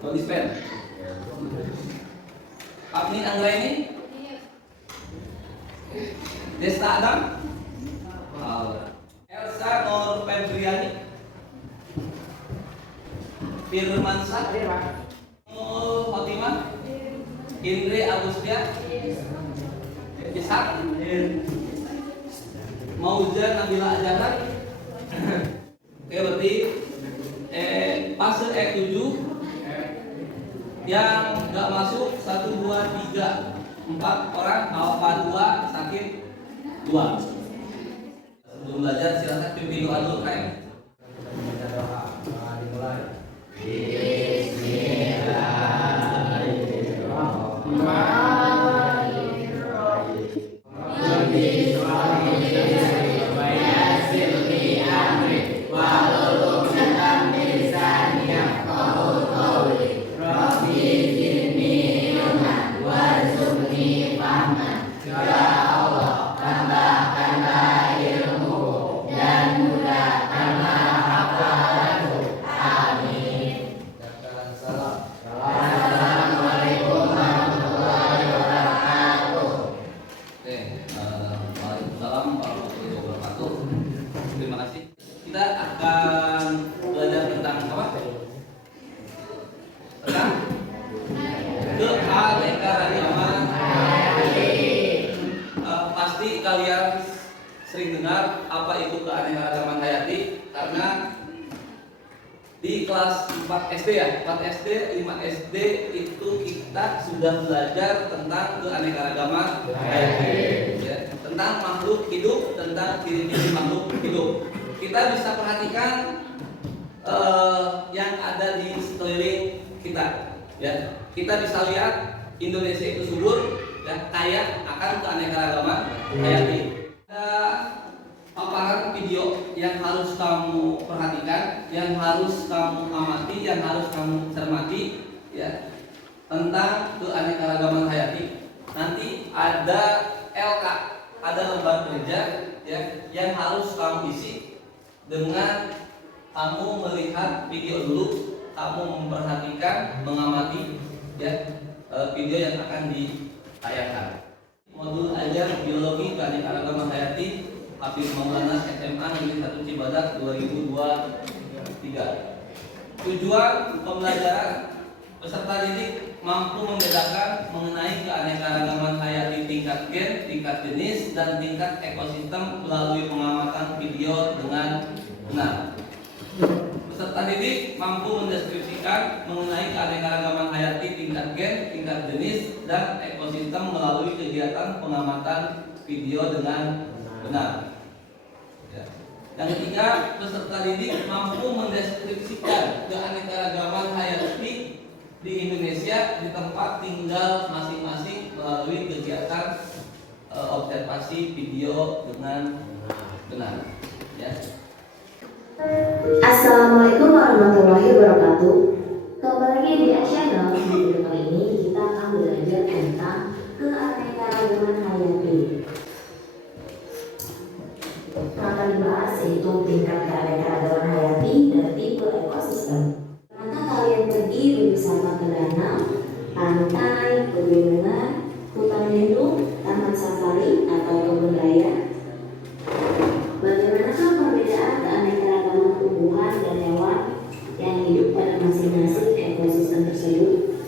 Oh, dispen. Agni Anggraini. Desta Adam. Elsa Nur Febriani. Firmansyah. Nur Fatimah. Indri Agustia. Ishak. Mauza Nabila Azhar. Oke, berarti fase E7 yang nggak masuk 1, 2, 3, 4 orang, alfa 2, sakit 2. Sebelum belajar silakan pimpin doa dulu kan. Terima kasih. Kita akan belajar tentang apa? Tentang keanekaragaman. Pasti kalian sering dengar apa itu keanekaragaman hayati karena di kelas 4 SD ya, 4 SD, 5 SD itu kita sudah belajar tentang keanekaragaman hayati. Ya, tentang makhluk hidup, tentang ciri-ciri makhluk hidup. Kita bisa perhatikan yang ada di sekeliling kita. Ya, kita bisa lihat Indonesia itu subur, ya, kaya akan keanekaragaman hayati. Ada paparan video yang harus kamu perhatikan, yang harus kamu amati, yang harus kamu cermati, ya, tentang keanekaragaman hayati. Nanti ada LK, ada lembar kerja, ya, yang harus kamu isi dengan kamu melihat video dulu, kamu memperhatikan, mengamati, ya, video yang akan ditayangkan. Modul ajar biologi keanekaragaman hayati Habib Maulana SMA Negeri 1 Cibadak 2023. Tujuan pembelajaran peserta didik mampu membedakan mengenai keanekaragaman hayati tingkat gen, tingkat jenis, dan tingkat ekosistem melalui pengamatan video dengan benar. Peserta didik mampu mendeskripsikan mengenai keanekaragaman hayati tingkat gen, tingkat jenis, dan ekosistem melalui kegiatan pengamatan video dengan benar. Ya. Yang ketiga, peserta didik mampu mendeskripsikan keanekaragaman hayati di Indonesia di tempat tinggal masing-masing melalui kegiatan observasi video dengan benar. Ya. Assalamualaikum warahmatullahi wabarakatuh. Kembali lagi di channel. Di video kali ini kita akan belajar tentang keanekaragaman hayati. Akan dibahas yaitu tingkat keanekaragaman hayati dan tipe ekosistem. Maka kalian pergi berwisata ke danau, pantai, pegunungan, hutan lindung, taman safari atau kebun raya. Bagaimanakah perbedaan keanekaragaman tumbuhan dan hewan yang hidup pada masing-masing ekosistem tersebut?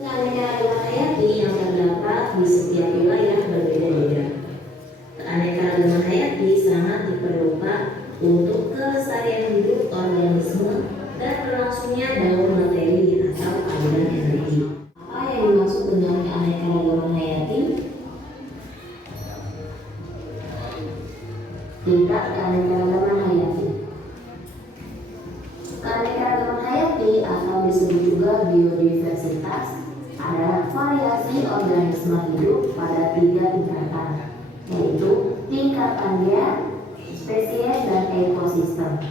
Keanekaragaman hayati yang terdapat di setiap wilayah berbeda-beda. Keanekaragaman hayati sangat diperlukan untuk kelestarian hidup organisme dan berlangsungnya daur materi atau aliran energi. Apa yang dimaksud dengan keanekaragaman hayati? Tingkat keanekaragaman hayati. Keanekaragaman hayati atau disebut juga biodiversitas adalah variasi organisme hidup pada 3 tingkatan, yaitu tingkatan gen, spesies, dan ekosistem.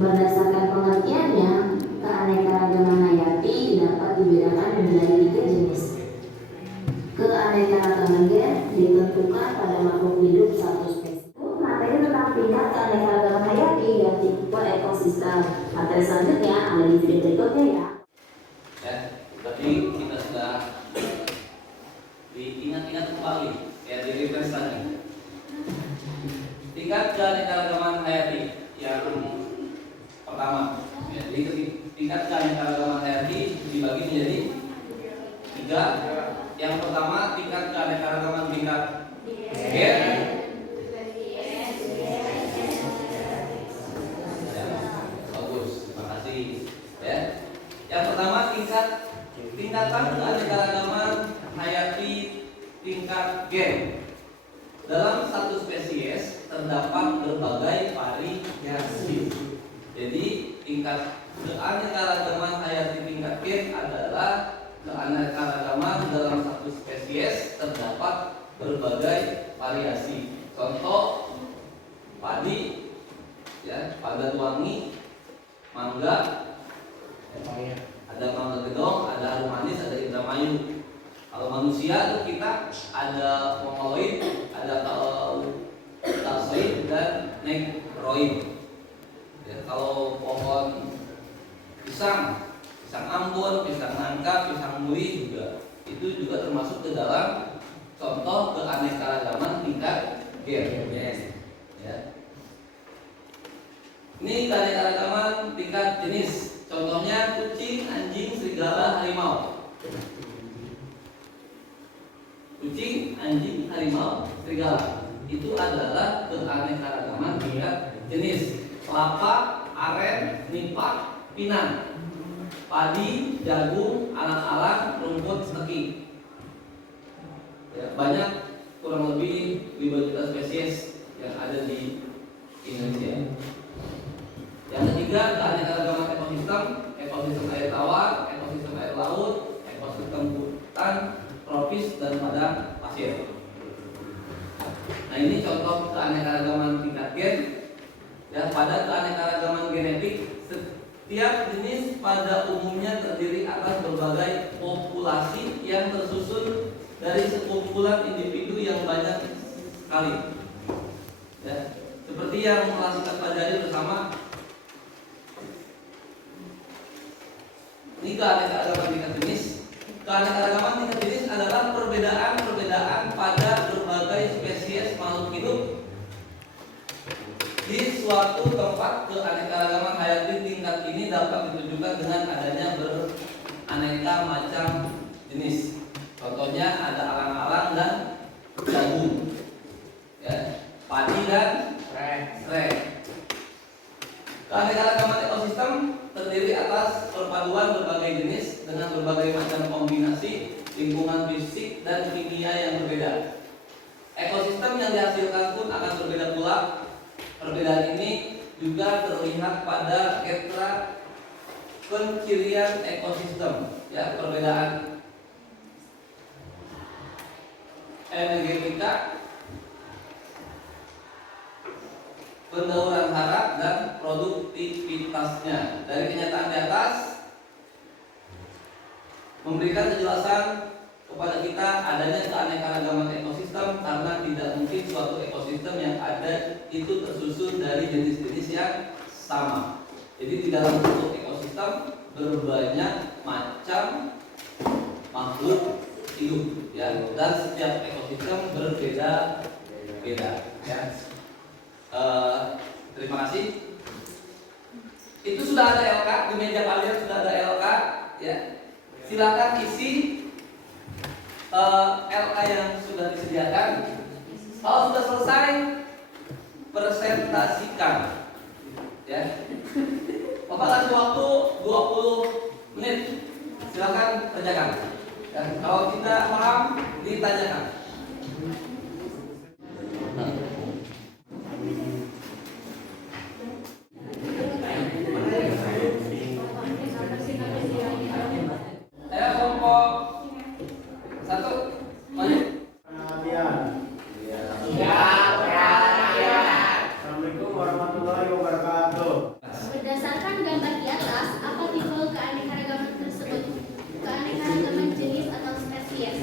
Berdasarkan pengertiannya, keanekaragaman hayati dapat dibedakan menjadi 3 jenis. Keanekaragaman gen ditentukan pada makhluk hidup satu spesies. Materi tentang tingkat keanekaragaman hayati dan tipe ekosistem. Materi selanjutnya ada di video berikutnya ya. Ya, berarti kita sudah diingat-ingat kembali, ya, di refresh lagi. Tingkat keanekaragaman hayati yang pertama, ya, jadi tingkat keanekaragaman hayati dibagi menjadi 3. Yang pertama, tingkat keanekaragaman tingkat gen. Ya, bagus, terima kasih. Ya. Yang pertama, tingkatan keanekaragaman hayati tingkat gen. Dalam satu spesies terdapat berbagai variasi. Jadi tingkat keanekaragaman hayati tingkat gen adalah keanekaragaman dalam satu spesies terdapat berbagai variasi. Contoh padi, ya, pada wangi, mangga, ada mangga gedong, ada harum manis, ada indramayu. Kalau manusia itu kita ada mongoloid, ada talsoid dan negroid. Ya, kalau pohon pisang Ambon, pisang nangka, pisang muri itu juga termasuk ke dalam contoh keanekaragaman tingkat gen. Ya. Ini keanekaragaman tingkat jenis. Contohnya kucing, anjing, serigala, harimau. Kucing, anjing, harimau, serigala itu adalah keanekaragaman tingkat jenis. Kelapa, aren, nipa, pinang, padi, jagung, alang-alang, rumput, teki. Ya, banyak, kurang lebih 5 juta spesies yang ada di Indonesia. Yang ketiga, keanekaragaman ekosistem air tawar, ekosistem air laut, ekosistem hutan tropis dan padang pasir. Nah, ini contoh keanekaragaman tingkat gen. Ya, pada keanekaragaman genetik, setiap jenis pada umumnya terdiri atas berbagai populasi yang tersusun dari sekumpulan individu yang banyak sekali. Ya, seperti yang telah kita pelajari bersama, ini keanekaragaman tingkat jenis. Keanekaragaman tingkat jenis adalah perbedaan pada berbagai spesies makhluk hidup di suatu tempat. Keanekaragaman hayati tingkat ini dapat ditunjukkan dengan adanya beraneka macam jenis. Contohnya ada alang-alang dan jagung, ya, padi dan serai. Keanekaragaman ekosistem terdiri atas perpaduan berbagai jenis dengan berbagai macam kombinasi lingkungan fisik dan kimia yang berbeda. Ekosistem yang dihasilkan pun akan berbeda pula. Perbedaan ini juga terlihat pada ketra pencirian ekosistem, ya, perbedaan energetika, pendauran hara, dan produktivitasnya. Dari kenyataan di atas memberikan kejelasan kepada kita adanya keanekaragaman ekosistem, karena tidak mungkin suatu ekosistem yang ada itu tersusun dari jenis-jenis yang sama. Jadi di dalam suatu ekosistem berbanyak macam makhluk hidup, ya, dan setiap ekosistem berbeda-beda. Ya. Terima kasih. Itu sudah ada LK di meja kalian, sudah ada LK, ya. Silakan isi LK yang sudah disediakan. Kalau sudah selesai, presentasikan, ya. Bapak kasih waktu 20 menit. Silakan kerjakan. Dan kalau tidak paham, ditanyakan. Saya kelompok 1, maju. Assalamualaikum warahmatullahi wabarakatuh. Berdasarkan gambar di atas, apa tipe keanekaragaman tersebut? Keanekaragaman jenis atau spesies?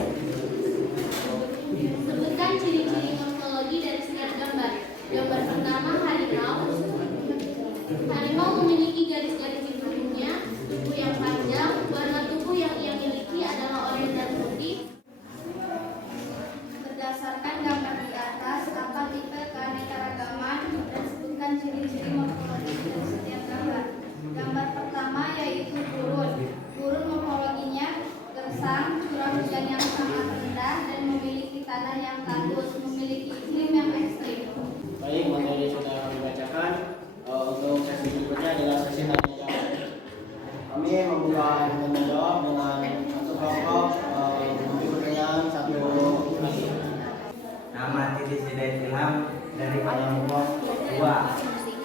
Dua. apa masing?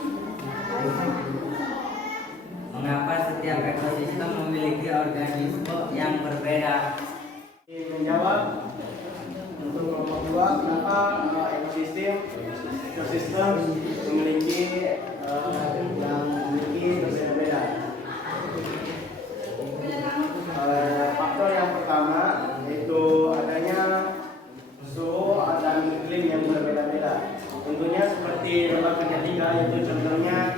Mengapa setiap ekosistem memiliki organisme yang berbeda? Menjawab untuk kelompok dua, kenapa ekosistem memiliki berbeda-beda. Faktor yang pertama yaitu adanya suhu dan iklim yang berbeda-beda. Tentunya seperti lembaga ketiga, yaitu contohnya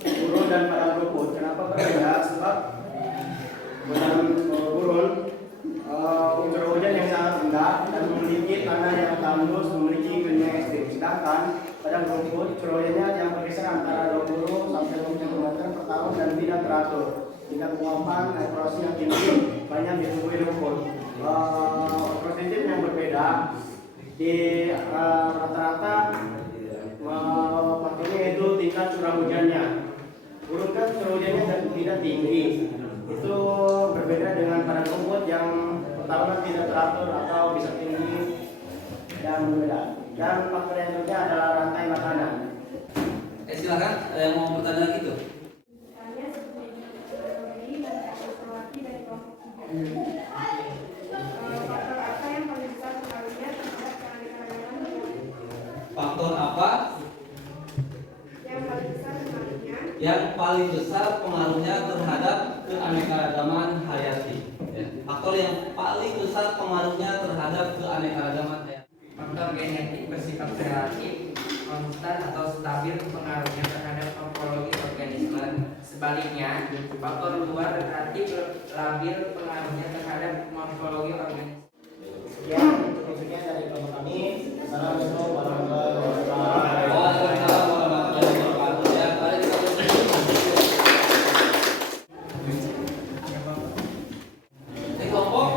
gurun dan padang rumput. Kenapa berbeda? Sebab padang gurun curah hujan yang sangat rendah dan memiliki tanah yang tandus, memiliki iklim yang ekstrim. Sedangkan padang rumput curah hujannya yang berkisar antara 20 sampai 50 cm per tahun dan tidak teratur. Tingkat penguapan erosi yang tinggi banyak ditumbuhi rumput. Ekosistem yang berbeda di rata-rata faktornya itu tingkat curah hujannya. Gurun kan curah hujannya tidak tinggi. Itu berbeda dengan padang rumput yang pertama tidak teratur atau bisa tinggi dan berbeda. Dan faktor yang ketiga adalah rantai makanan. Silakan, ada yang mau bertanya lagi tuh? Faktor apa yang paling besar pengaruhnya terhadap keanekaragaman hayati? Faktor yang paling besar pengaruhnya terhadap keanekaragaman hayati. Faktor genetik bersifat relatif, konstan atau stabil pengaruhnya terhadap morfologi organisme. Sebaliknya, faktor luar relatif labil pengaruhnya terhadap morfologi organisme. Sekian dari kelompok kami. Assalamualaikum warahmatullahi wabarakatuh. Waalaikumsalam warahmatullahi wabarakatuh. Ya, mari kita Ini kelompok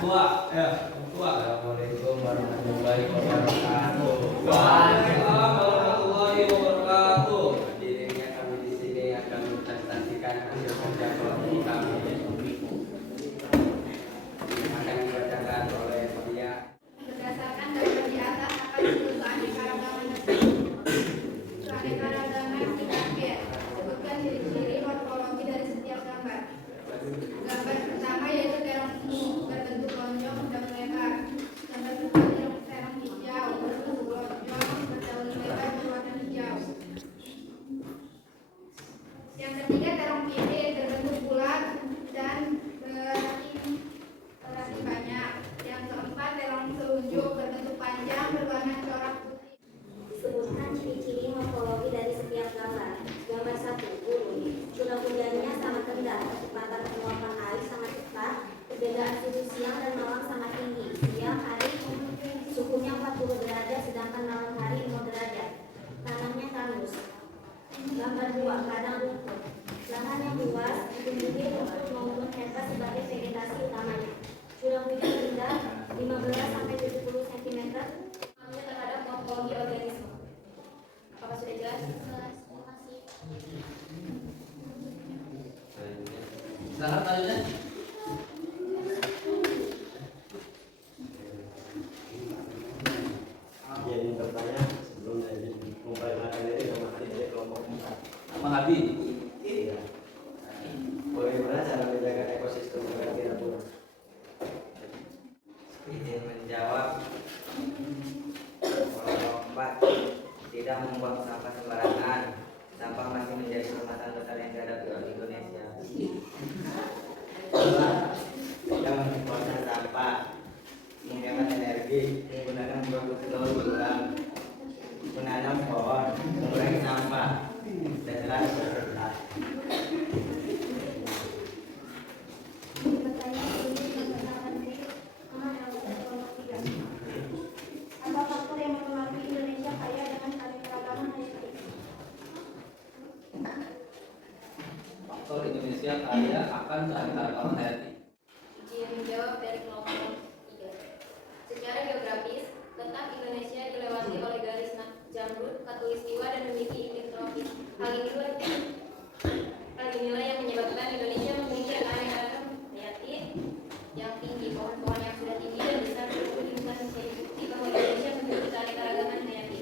dua. Ya, kelompok dua. Assalamualaikum warahmatullahi wabarakatuh. Waalaikumsalam warahmatullahi wabarakatuh. Dirinya kami di sini akan mempresentasikan hasil kerja kelompok kami. Akan dibacakan oleh dia. Berdasarkan data di atas akan disebut keanekaragaman tersebut. Keanekaragaman tingkat B. Sebutkan ciri-ciri morfologi dari setiap gambar. Gambar pertama yaitu terong ungu berbentuk lonjong dan lebar. Gambar kedua terong hijau berbentuk lonjong berdaun lebar berwarna hijau. Yang ketiga terong pipi berbentuk bulat dan berarti banyak. Yang keempat terong telunjuk berbentuk panjang berwarna corak putih. Disebutkan ciri-ciri morfologi dari setiap gambar. Gambar 1, gurun. Curah hujannya sangat rendah, kecepatan penguapan air sangat cepat, perbedaan suhu siang dan malam sangat tinggi. Siang hari suhunya 40 derajat, sedangkan malam hari 5 derajat. Tanahnya tandus. Gambar 2, padang rumput. Lahan yang luas, ditumbuhi rumput maupun herba sebagai vegetasi utamanya. Curah hujan rendah 15 sampai 70 cm. Pengaruhnya terhadap morfologi organisme. Apakah sudah jelas? Terima kasih. Silakan selanjutnya. Jadi bertanya sebelum mulai materi dari kelompok 4. Mengabdi. Iya. Bagaimana cara menjaga ekosistem agar tidak punah? Izin menjawab. Kelompok 4 tidak membuang sampah sembarangan. Sampah masih menjadi permasalahan besar yang dihadapi oleh Indonesia. Tidak membuang sampah, menghemat energi, menggunakan produk daur ulang, menanam pohon, mengurangi sampah, dan jelas berserta. Apa faktor yang mempengaruhi Indonesia kaya dengan keanekaragaman hayati? Faktor Indonesia kaya akan keanekaragaman hayati. Izin menjawab dari kelompok 3. Secara geografis, letak Indonesia dilewati oleh garis jamrut, khatulistiwa dan memiliki iklim tropis. Hal inilah yang menyebabkan Indonesia memiliki keanekaragaman hayati yang tinggi. Pohon-pohon yang sudah tinggi dan besar bertumbuh di hutan menjadi bukti bahwa Indonesia memiliki keanekaragaman hayati.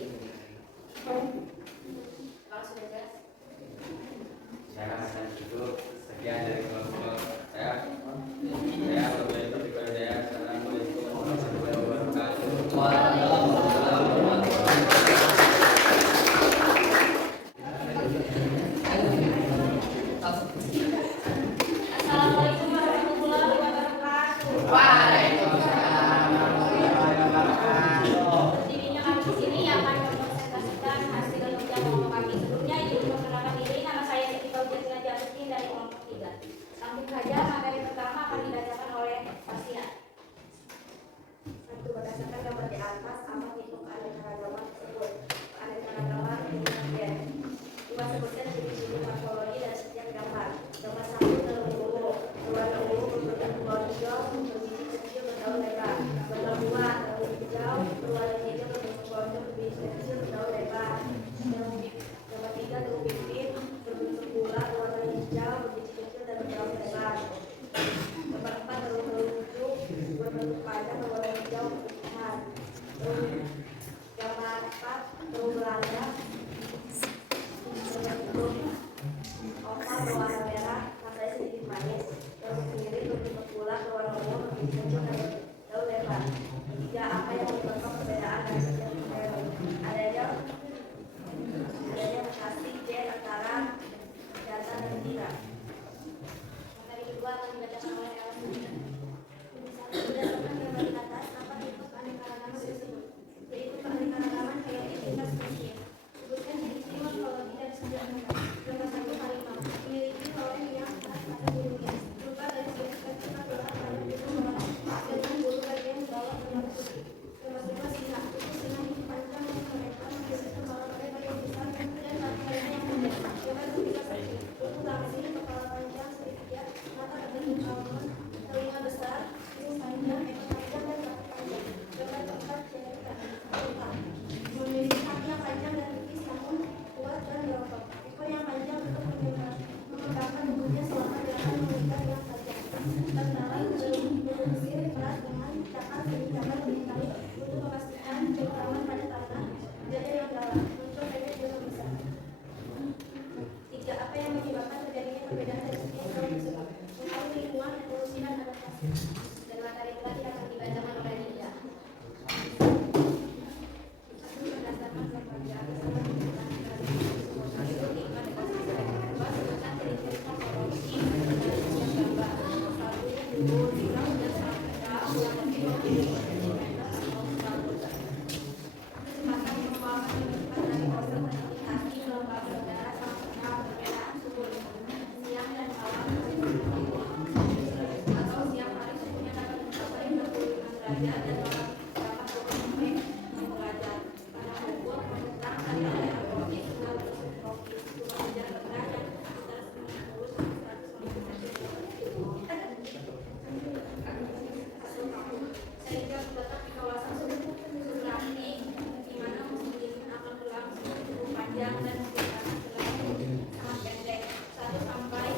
panjang dan kecepatan berlari sangat pendek, 1 sampai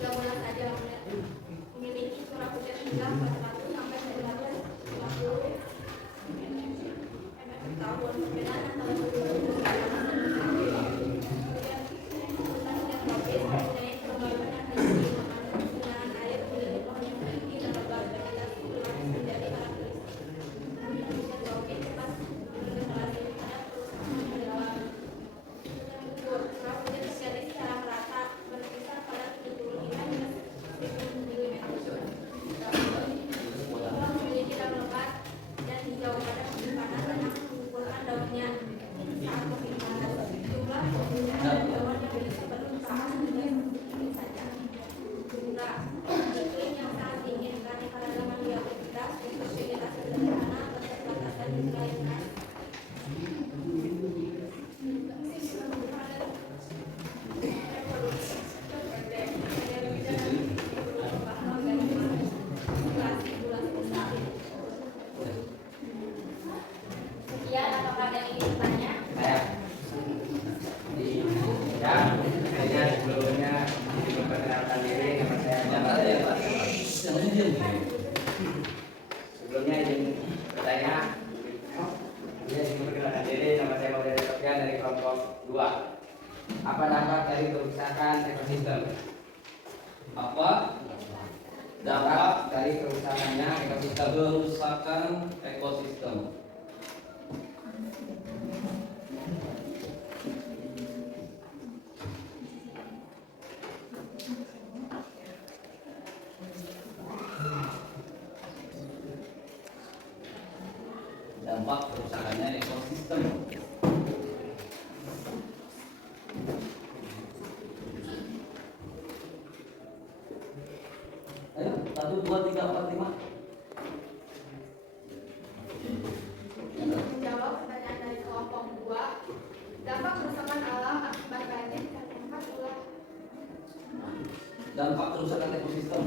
3 bulan saja. Memiliki curah hujan hingga 400 sampai 950 mm per tahun. Perbedaan antara kedua Sebelumnya izin bertanya, izin perkenalkan diri, nama saya Maulana Sofian dari kelompok 2. Apa dampak dari kerusakan ekosistem? Apa dampak dari kerusakannya ekosistem? Kerusakan ekosistem. Dampak kerusakannya ekosistem. Ayo, 1, 2, 3, 4, 5. Menjawab pertanyaan dari kelompok 2, dampak kerusakan alam akibat banjir dan tempat ulah. Dampak kerusakan ekosistem.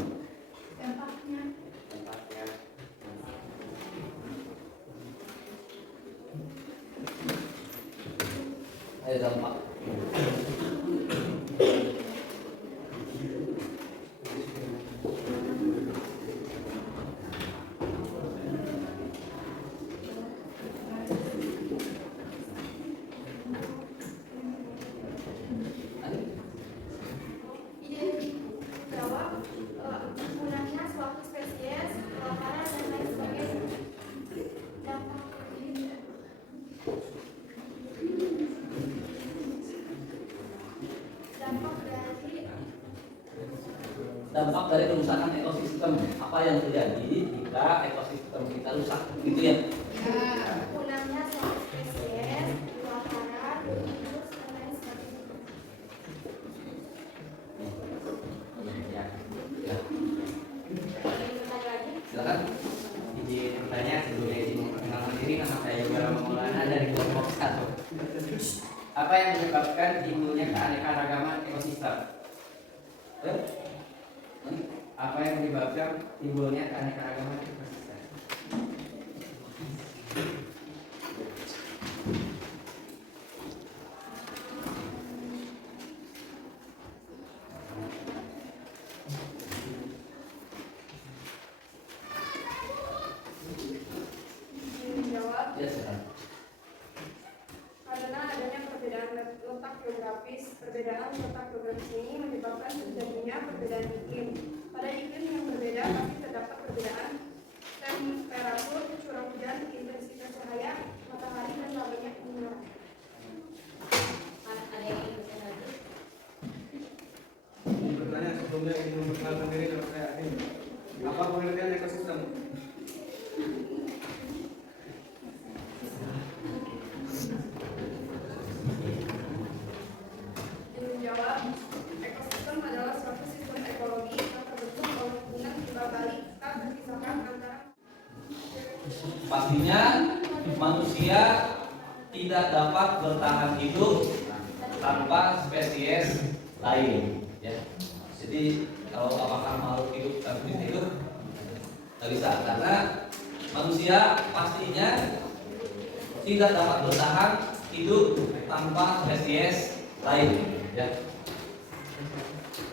Dampaknya Ayo dampak. jawab punahnya suatu spesies, kebakaran dan lain sebagainya. Dampak dari kerusakan ekosistem, apa yang terjadi jika ekosistem kita rusak, gitu ya? Punahnya suatu spesies, kebakaran, virus dan lain sebagainya. Ya, Silakan. izin bertanya sebelumnya izin memperkenalkan diri, nama saya Yoga Maulana dari kelompok 1. Apa yang menyebabkan timbulnya keanekaragaman ekosistem? Apa yang menyebabkan timbulnya keanekaragaman ekosistem? Menjawab, Ya, silakan. karena adanya perbedaan letak geografis. Perbedaan letak geografis ini menyebabkan terjadinya perbedaan iklim. Pada iklim yang berbeda pasti terdapat perbedaan temperatur, curah hujan, intensitas cahaya, matahari, dan lainnya penularan. Ada yang ingin bertanya lagi? Bertanya sebelumnya ingin memperkenalkan diri, nama saya Amin. Apa pengertian ekosistem? Menjawab, ekosistem adalah suatu sistem ekologi yang terbentuk oleh hubungan timbal balik tak terpisahkan antara Pastinya manusia tidak dapat bertahan hidup tanpa spesies lain, ya. Jadi kalau apakah makhluk hidup tanpa hidup nggak bisa, karena manusia pastinya tidak dapat bertahan hidup tanpa spesies lain. Ya.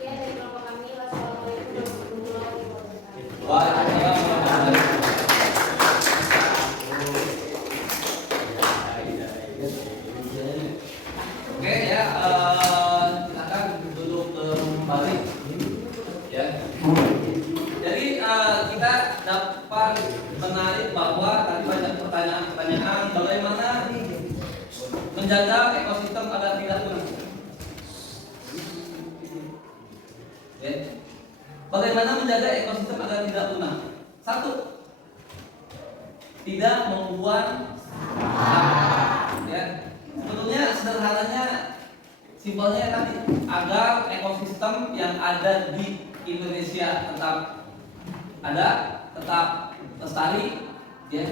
Ya, dari kelompok kami, wassalamualaikum warahmatullahi wabarakatuh. Waalaikumsalam warahmatullahi wabarakatuh. Oke ya, silakan duduk kembali. Ya. Jadi kita dapat menarik bahwa tadi banyak pertanyaan-pertanyaan bagaimana menjaga ekosistem agar tidak punah. Ya. Bagaimana menjaga ekosistem agar tidak punah? Satu, tidak membuang sampah. Ya. Sebetulnya sederhananya, simpelnya tadi agar ekosistem yang ada di Indonesia tetap ada, tetap lestari, ya,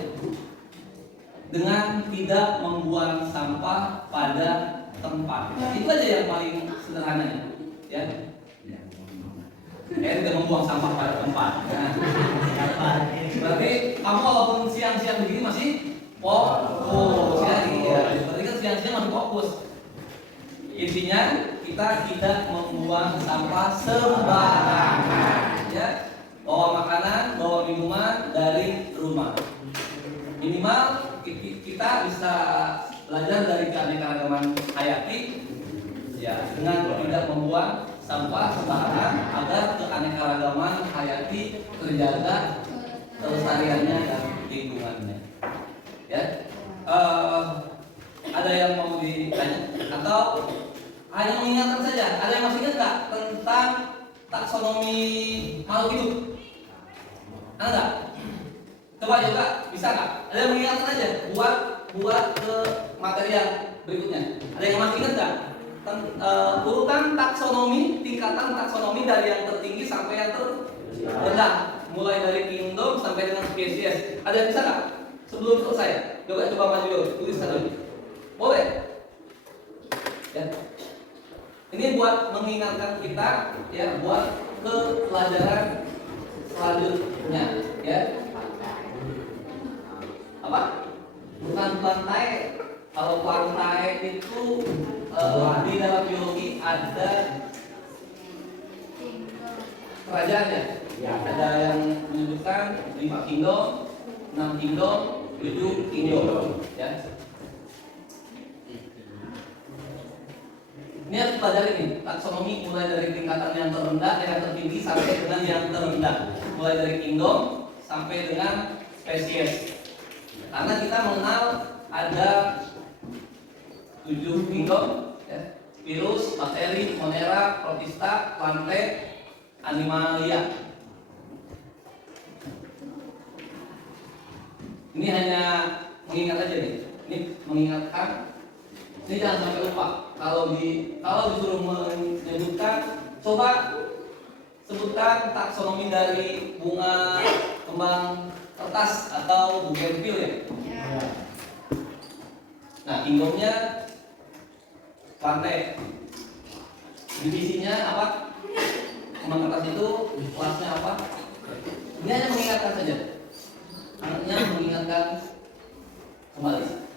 dengan tidak membuang sampah pada tempat. Itu aja yang paling sederhana, ya. Tidak membuang sampah pada tempat. Nah, berarti kamu walaupun siang-siang begini masih fokus, ya. Berarti kan siang-siang masih fokus. Intinya kita tidak membuang sampah sembarangan, ya. Bawa makanan, bawa minuman dari rumah. Minimal kita bisa belajar dari keanekaragaman hayati, ya, dengan tidak membuang sampah sembarangan agar keanekaragaman hayati terjaga kelestariannya dan lingkungannya. Ya, ada yang mau ditanya atau hanya mengingatkan saja? Ada yang masih ingat nggak tentang taksonomi makhluk hidup? Ada nggak? Coba bisa nggak? Ada yang mengingatkan aja buat ke materi yang berikutnya. Ada yang masih ingat nggak? Urutan taksonomi, tingkatan taksonomi dari yang tertinggi sampai yang terendah, mulai dari kingdom sampai dengan spesies. Ada yang bisa nggak? Sebelum selesai, coba maju dulu, tulis dulu. Boleh? Ya. Ini buat mengingatkan kita, ya, buat ke pelajaran selanjutnya, ya. Apa? Bukan plantae. Kalau plantae itu di dalam biologi ada kerajaannya. Ya, ada yang menunjukkan 5 kingdom, 6 kingdom, 7 kingdom, ya. Ini harus pelajari nih, taksonomi mulai dari tingkatan yang terendah, yang tertinggi sampai dengan yang terendah. Mulai dari kingdom sampai dengan spesies. Karena kita mengenal ada 7 kingdom, ya. Virus, bakteri, monera, protista, plante, animalia. Ini hanya mengingat aja nih. Ini mengingatkan. Ini jangan sampai lupa. Kalau disuruh menyebutkan, coba sebutkan taksonomi dari bunga kembang kertas atau bugenvil, ya. Nah, kingdomnya plante. Divisinya apa? Kembang kertas itu kelasnya apa? Ini hanya mengingatkan saja. Hanya mengingatkan kembali.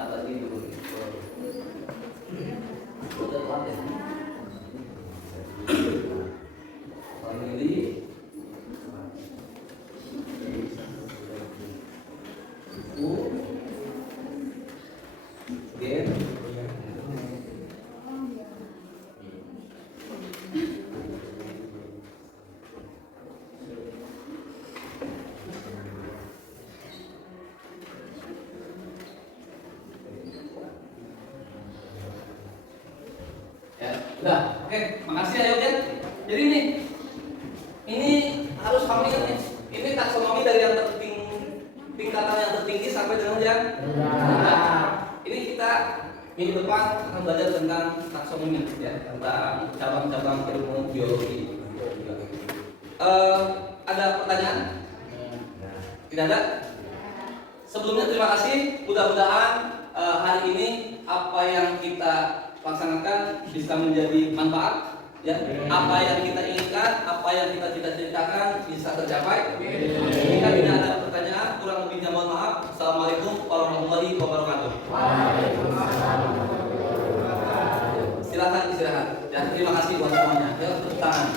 Lagi dulu. Udah telat ya. Family. Gen. Udah, oke, makasih ya Yogen. Jadi ini harus kamu ingat nih. Ini taksonomi dari yang tingkatan yang tertinggi sampai dengan yang rendah. Ini kita minggu depan akan belajar tentang taksonomi, ya, tentang cabang-cabang ilmu biologi. Ada pertanyaan? Tidak ada? Sebelumnya terima kasih. Mudah-mudahan hari ini apa yang kita laksanakan bisa menjadi manfaat Ya, apa yang kita inginkan, apa yang kita cita-citakan bisa tercapai. Jika tidak ada pertanyaan, kurang lebihnya mohon maaf. Assalamualaikum warahmatullahi wabarakatuh. Silakan istirahat. Ya, terima kasih buat semuanya. Ya, tepuk tangan.